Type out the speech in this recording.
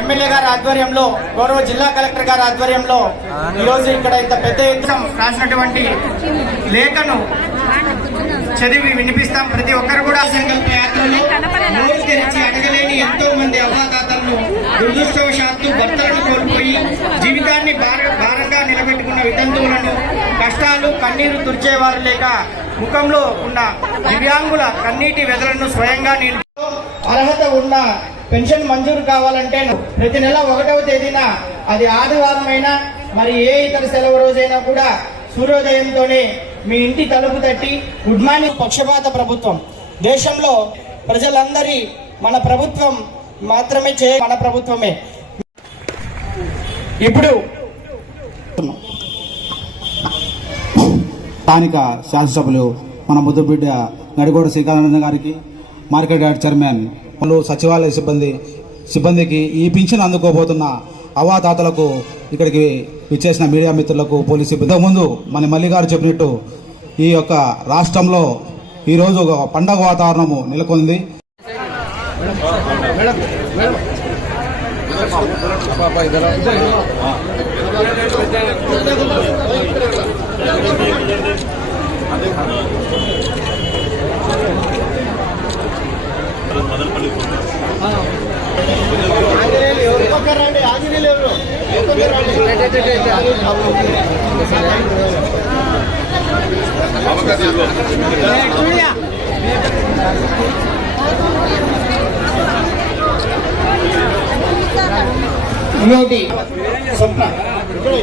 MLA గారి ఆధ్వర్యంలో గౌరవ జిల్లా కలెక్టర్ గారి ఆధ్వర్యంలో రోజు ఇక్కడ ఇంత పెద్ద ఎత్తున రాసినటువంటి లేఖను చదివి వినిపిస్తాం ప్రతి ఒక్కరు కూడా సంకల్ప యాత్రలో తెరిచి అడగలేని ఎంతో మంది అవ్వాతాతలను దురదృష్టవశాత్తు భర్తలను కోల్పోయి జీవితాన్ని భారంగా నిలబెట్టుకున్న వితంతువులను కష్టాలు కన్నీరు తుడిచేవారు లేక ముఖంలో ఉన్న దివ్యాంగుల కన్నీటి వెదలను స్వయంగా నేను అర్హత ఉన్న పెన్షన్ మంజూరు కావాలంటే ప్రతి నెల ఒకటవ తేదీన అది ఆదివారం అయినా మరి ఏ ఇతర సెలవు రోజైనా కూడా సూర్యోదయంతోనే మీ ఇంటి తలుపు తట్టి గుడ్ మార్నింగ్ పక్షపాత ప్రభుత్వం దేశంలో ప్రజలందరి మన ప్రభుత్వం మాత్రమే చే మన ప్రభుత్వమే ఇప్పుడు స్థానిక శాసనసభలు మన ముద్దుబిడ్డ నడిగోడ శ్రీకాళ గారికి మార్కెట్ యార్డ్ చైర్మన్ సచివాలయ సిబ్బంది సిబ్బందికి ఈ పింఛన్ అందుకోబోతున్న అవాతాతలకు ఇక్కడికి విచ్చేసిన మీడియా మిత్రులకు పోలీస్ సిబ్బంది ముందు మన మల్లిగారు గారు చెప్పినట్టు ఈ యొక్క రాష్ట్రంలో ఈరోజు ఒక పండగ వాతావరణము నెలకొంది అదే ఇంకోటి సొంత